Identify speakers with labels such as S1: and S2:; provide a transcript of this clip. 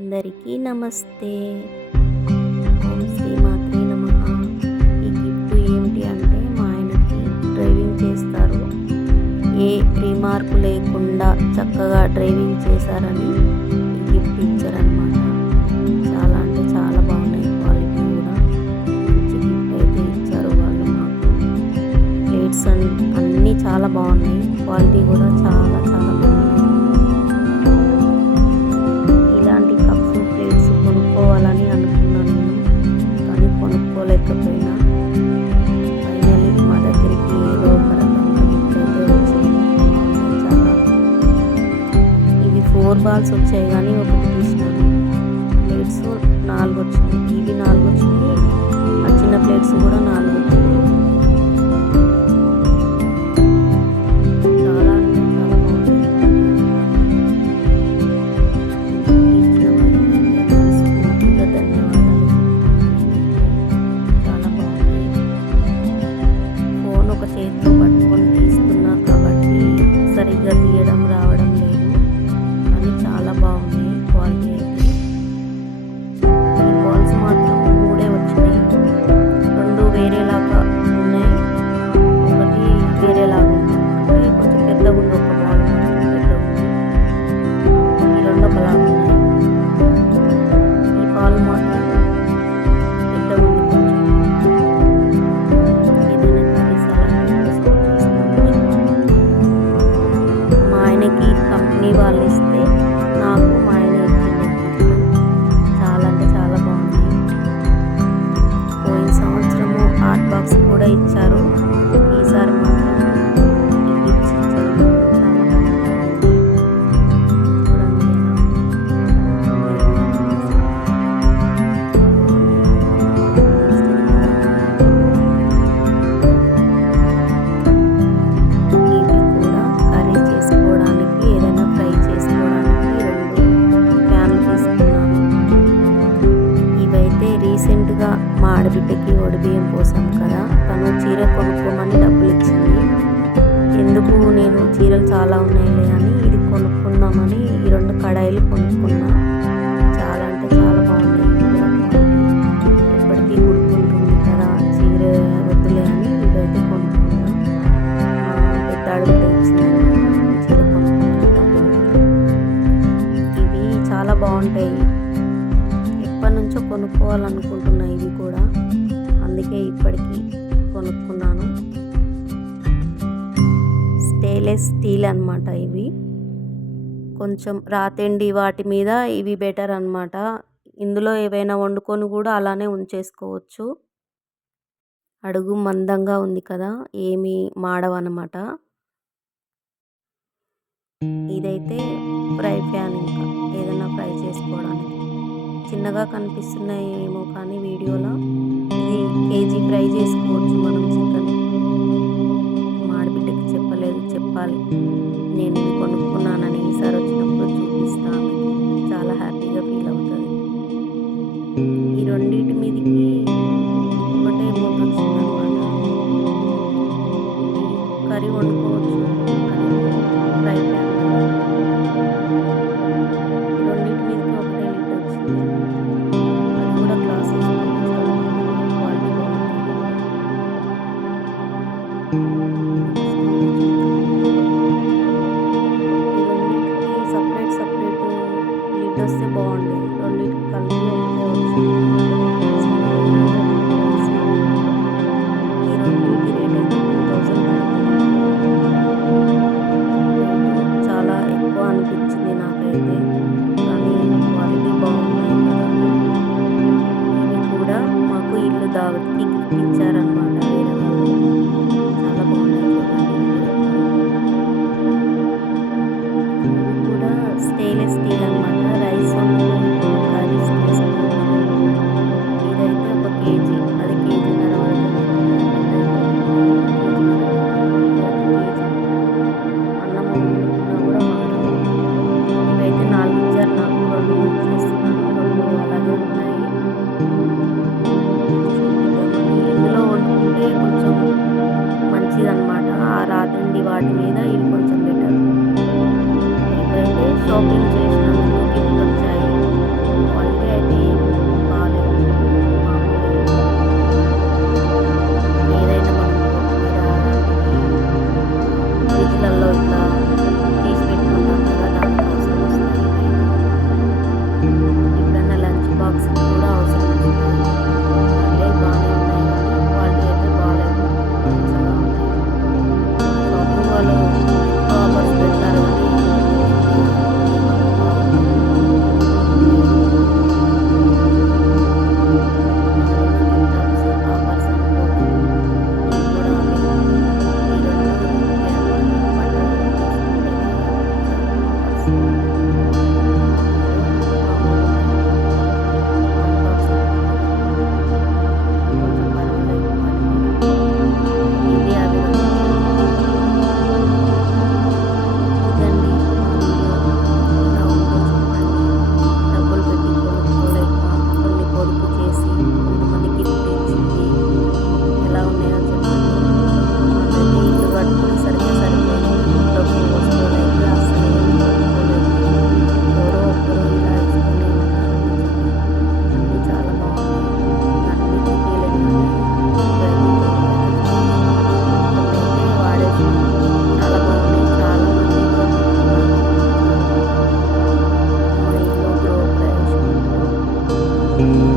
S1: అందరికీ నమస్తే. ఓం శ్రీ మాత్రే నమ. ఈ గిఫ్ట్ ఏమిటి అంటే మా ఆయనకి డ్రైవింగ్ చేస్తారు. ఏ రిమార్క్ లేకుండా చక్కగా డ్రైవింగ్ చేశారని గిఫ్ట్ ఇచ్చారనమాట చాలా అంటే చాలా బాగున్నాయి. క్వాలిటీ కూడా మంచి గిఫ్ట్ అయితే ఇచ్చారు వాళ్ళు మాకు. ప్లేట్స్ అన్నీ చాలా బాగున్నాయి. క్వాలిటీ కూడా చాలా చాలా బాగున్నాయి. కొనుక్కోలేకపోయినా ఫైనల్లీ మా దగ్గరికి ఏదో ఒక రకంగా గిఫ్ట్ అయితే వచ్చింది. చాలా ఇవి ఫోర్ బాల్స్ వచ్చాయి కానీ ఒకటి తీసినాను. ప్లేట్స్ నాలుగు వచ్చినాయి. ఇవి నాలుగు వచ్చినాయి. ఆ చిన్న ప్లేట్స్ కూడా నాలుగు. ముందుగా మా ఆడబిడ్డకి ఒడిబియ్యం పోసాం కదా. తను చీర కొనుక్కోమని డబ్బులు ఇచ్చింది ఎందుకు? నేను చీరలు చాలా ఉన్నాయిలే అని ఇది కొనుక్కుందామని ఈ రెండు కడాయిలు కొనుక్కున్నా. చాలా అంటే చాలా బాగుంది. ఎప్పటికీ గుర్తుంటుంది కదా చీర వద్దులే అని ఇవైతే కొనుక్కున్నా. పెద్ద ఆడబిడ్డ ఇచ్చింది చీర కొనుక్కున్నాను డబ్బులు. ఇవి చాలా బాగుంటాయి. ఎప్పటి నుంచో కొనుక్కోవాలనుకుంటున్నా ఇవి కూడా. అందుకే ఇప్పటికి కొనుక్కున్నాను. స్టేలెస్ స్టీల్ అనమాట ఇవి. కొంచెం రాతెండి వాటి మీద ఇవి బెటర్ అన్నమాట. ఇందులో ఏవైనా వండుకొని కూడా అలానే ఉంచేసుకోవచ్చు. అడుగు మందంగా ఉంది కదా ఏమీ మాడవన్నమాట. ఇదైతే ఫ్రై ప్యాన్ చిన్నగా కనిపిస్తున్నాయి ఏమో కానీ వీడియోలో. ఇది కేజీ ఫ్రై చేసుకోవచ్చు మనం చికెన్. మాడిబిడ్డకి చెప్పలేదు చెప్పాలి. నేను ఇవి కొనుక్కున్నానని ఈసారి వచ్చినప్పుడు చూపిస్తాను. చాలా హ్యాపీగా ఫీల్ అవుతుంది. ఈ రెండింటి మీదకి হচ্ছে বন্ড Thank you.